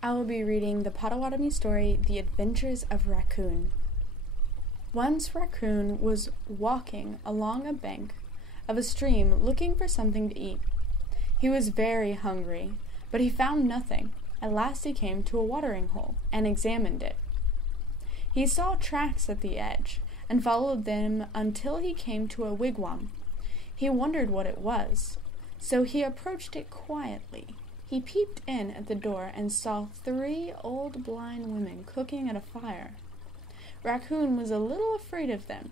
I will be reading the Potawatomi story, The Adventures of Raccoon. Once Raccoon was walking along a bank of a stream looking for something to eat. He was very hungry, but he found nothing. At last he came to a watering hole and examined it. He saw tracks at the edge and followed them until he came to a wigwam. He wondered what it was, so he approached it quietly. He peeped in at the door and saw 3 old blind women cooking at a fire. Raccoon was a little afraid of them,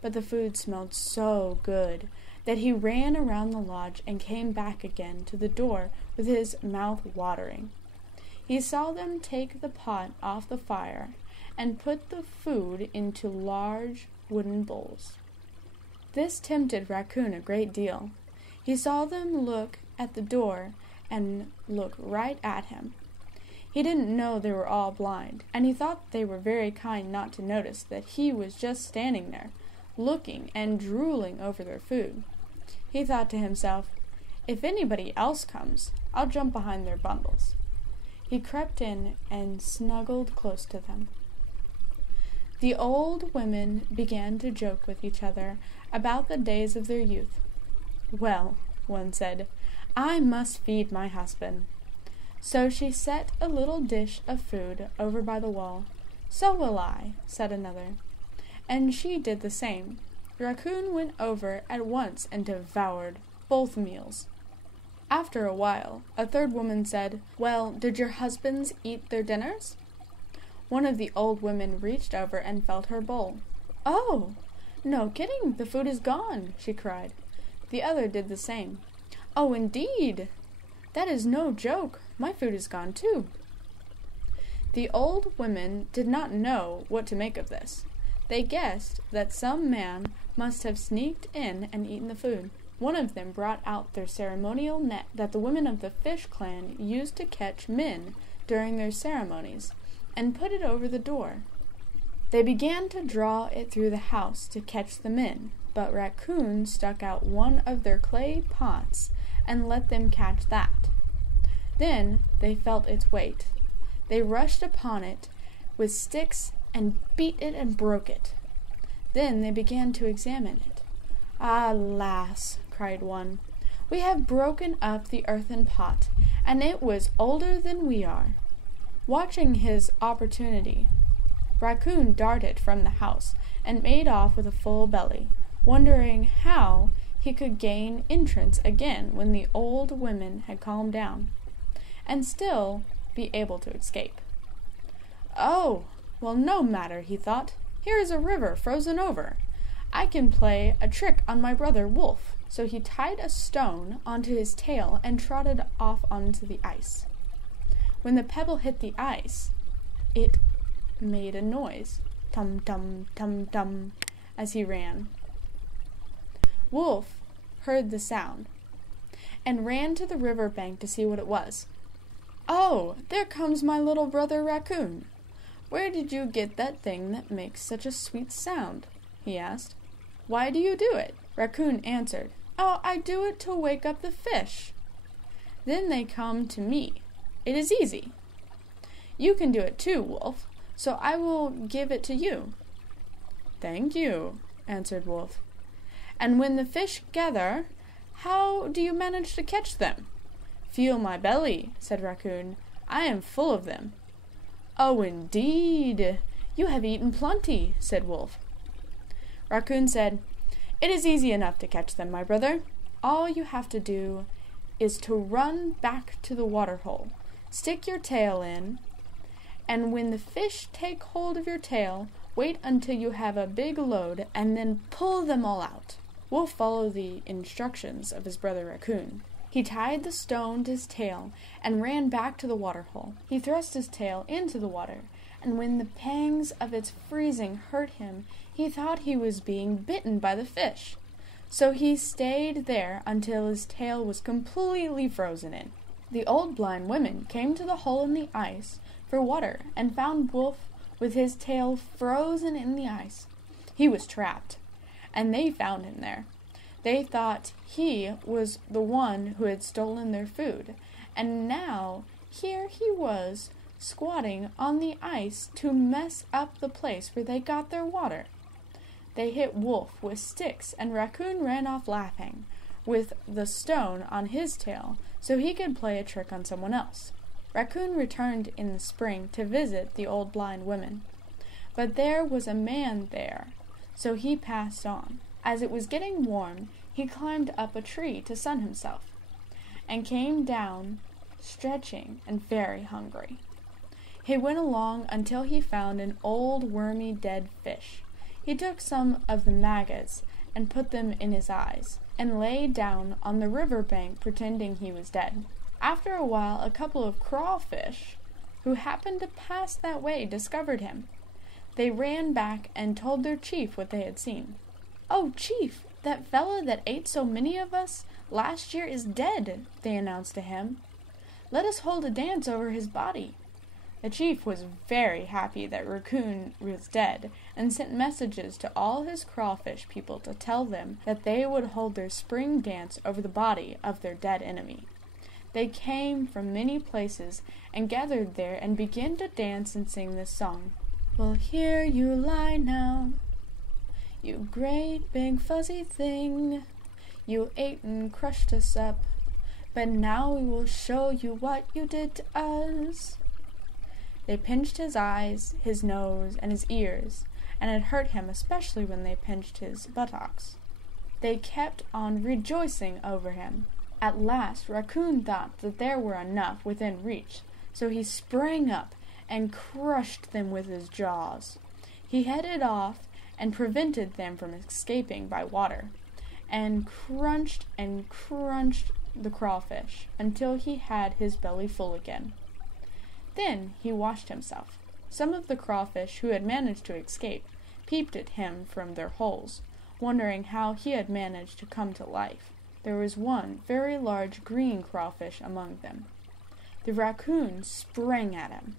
but the food smelled so good that he ran around the lodge and came back again to the door with his mouth watering. He saw them take the pot off the fire and put the food into large wooden bowls. This tempted Raccoon a great deal. He saw them look at the door and look right at him. He didn't know they were all blind, and he thought they were very kind not to notice that he was just standing there, looking and drooling over their food. He thought to himself, "If anybody else comes, I'll jump behind their bundles." He crept in and snuggled close to them. The old women began to joke with each other about the days of their youth. "Well," one said, "I must feed my husband." So she set a little dish of food over by the wall. "So will I," said another. And she did the same. Raccoon went over at once and devoured both meals. After a while, a third woman said, "Well, did your husbands eat their dinners?" One of the old women reached over and felt her bowl. "Oh, no kidding, the food is gone," she cried. The other did the same. "Oh, indeed! That is no joke. My food is gone too." The old women did not know what to make of this. They guessed that some man must have sneaked in and eaten the food. One of them brought out their ceremonial net that the women of the fish clan used to catch men during their ceremonies, and put it over the door. They began to draw it through the house to catch the men, but Raccoon stuck out one of their clay pots and let them catch that. Then they felt its weight. They rushed upon it with sticks and beat it and broke it. Then they began to examine it. "Alas," cried one, "we have broken up the earthen pot, and it was older than we are." Watching his opportunity, Raccoon darted from the house and made off with a full belly, wondering how he could gain entrance again when the old women had calmed down, and still be able to escape. "Oh, well, no matter," he thought. "Here is a river frozen over. I can play a trick on my brother Wolf." So he tied a stone onto his tail and trotted off onto the ice. When the pebble hit the ice, it made a noise, tum-tum, tum-tum, as he ran. Wolf heard the sound and ran to the river bank to see what it was. "Oh, there comes my little brother Raccoon. Where did you get that thing that makes such a sweet sound?" he asked. "Why do you do it?" Raccoon answered, "Oh, I do it to wake up the fish. Then they come to me. It is easy. You can do it too, Wolf, so I will give it to you." "Thank you," answered Wolf. "And when the fish gather, how do you manage to catch them?" "Feel my belly," said Raccoon. "I am full of them." "Oh, indeed! You have eaten plenty," said Wolf. Raccoon said, "It is easy enough to catch them, my brother. All you have to do is to run back to the water hole, stick your tail in, and when the fish take hold of your tail, wait until you have a big load, and then pull them all out." Wolf followed the instructions of his brother Raccoon. He tied the stone to his tail and ran back to the water hole. He thrust his tail into the water, and when the pangs of its freezing hurt him, he thought he was being bitten by the fish. So he stayed there until his tail was completely frozen in. The old blind women came to the hole in the ice for water and found Wolf with his tail frozen in the ice. He was trapped, and they found him there. They thought he was the one who had stolen their food, and now Here he was, squatting on the ice to mess up the place where they got their water. They hit Wolf with sticks, and Raccoon ran off laughing, with the stone on his tail, so he could play a trick on someone else. Raccoon returned in the spring to visit the old blind woman, but there was a man there, so he passed on. As it was getting warm, he climbed up a tree to sun himself, and came down, stretching and very hungry. He went along until he found an old wormy dead fish. He took some of the maggots and put them in his eyes, and lay down on the river bank pretending he was dead. After a while, a couple of crawfish, who happened to pass that way, discovered him. They ran back and told their chief what they had seen. "Oh, chief, that fella that ate so many of us last year is dead," they announced to him. "Let us hold a dance over his body." The chief was very happy that Raccoon was dead, and sent messages to all his crawfish people to tell them that they would hold their spring dance over the body of their dead enemy. They came from many places and gathered there and began to dance and sing this song. "Well, here you lie now, you great big fuzzy thing. You ate and crushed us up, but now we will show you what you did to us." They pinched his eyes, his nose, and his ears, and it hurt him especially when they pinched his buttocks. They kept on rejoicing over him. At last Raccoon thought that there were enough within reach, so he sprang up and crushed them with his jaws. He headed off and prevented them from escaping by water, and crunched the crawfish until he had his belly full again. Then he washed himself. Some of the crawfish who had managed to escape peeped at him from their holes, wondering how he had managed to come to life. There was one very large green crawfish among them. The raccoon sprang at him.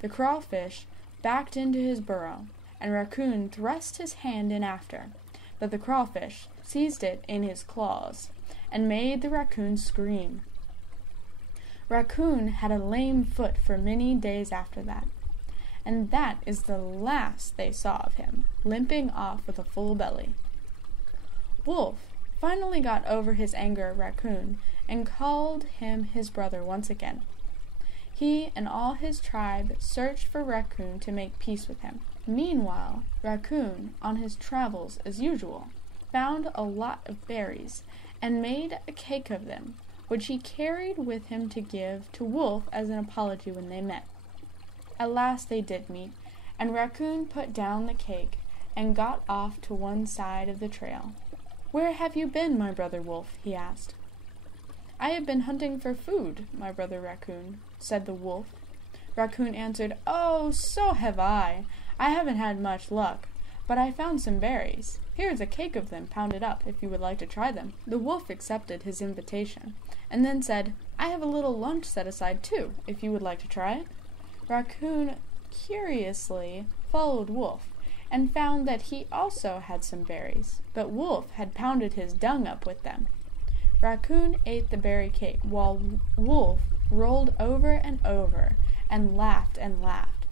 The crawfish backed into his burrow, and Raccoon thrust his hand in after, but the crawfish seized it in his claws and made the raccoon scream. Raccoon had a lame foot for many days after that, and that is the last they saw of him, limping off with a full belly. Wolf finally got over his anger at Raccoon and called him his brother once again. He and all his tribe searched for Raccoon to make peace with him. Meanwhile, Raccoon, on his travels as usual, found a lot of berries and made a cake of them, which he carried with him to give to Wolf as an apology when they met. At last they did meet, and Raccoon put down the cake and got off to one side of the trail. "Where have you been, my brother Wolf?" he asked. "I have been hunting for food, my brother Raccoon," said the wolf. Raccoon answered, "Oh, so have I. I haven't had much luck, but I found some berries. Here is a cake of them pounded up, if you would like to try them." The wolf accepted his invitation, and then said, "I have a little lunch set aside too, if you would like to try it." Raccoon curiously followed Wolf, and found that he also had some berries, but Wolf had pounded his dung up with them. Raccoon ate the berry cake, while Wolf rolled over and over and laughed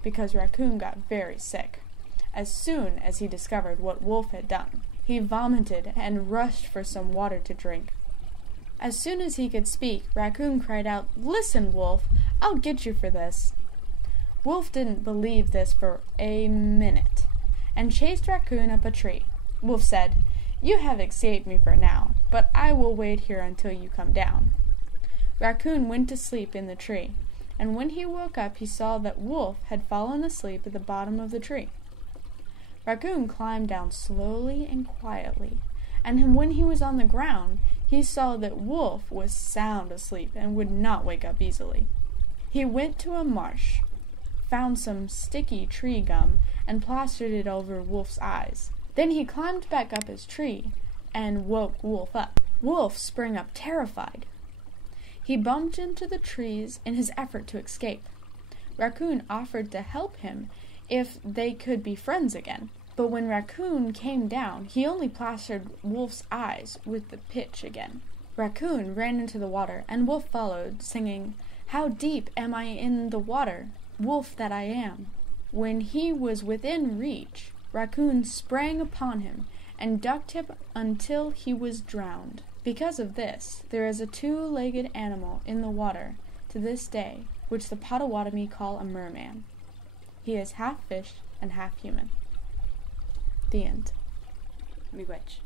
because Raccoon got very sick. As soon as he discovered what Wolf had done, he vomited and rushed for some water to drink. As soon as he could speak, Raccoon cried out, "Listen, Wolf, I'll get you for this." Wolf didn't believe this for a minute, and chased Raccoon up a tree. Wolf said, "You have escaped me for now, but I will wait here until you come down." Raccoon went to sleep in the tree, and when he woke up he saw that Wolf had fallen asleep at the bottom of the tree. Raccoon climbed down slowly and quietly, and when he was on the ground, he saw that Wolf was sound asleep and would not wake up easily. He went to a marsh, found some sticky tree gum, and plastered it over Wolf's eyes. Then he climbed back up his tree and woke Wolf up. Wolf sprang up terrified. He bumped into the trees in his effort to escape. Raccoon offered to help him if they could be friends again. But when Raccoon came down, he only plastered Wolf's eyes with the pitch again. Raccoon ran into the water, and Wolf followed, singing, How deep am I in the water, wolf that I am?" When he was within reach, Raccoon sprang upon him and ducked him until he was drowned. Because of this, there is a two-legged animal in the water to this day, which the Potawatomi call a merman. He is half fish and half human. The end. Miigwech.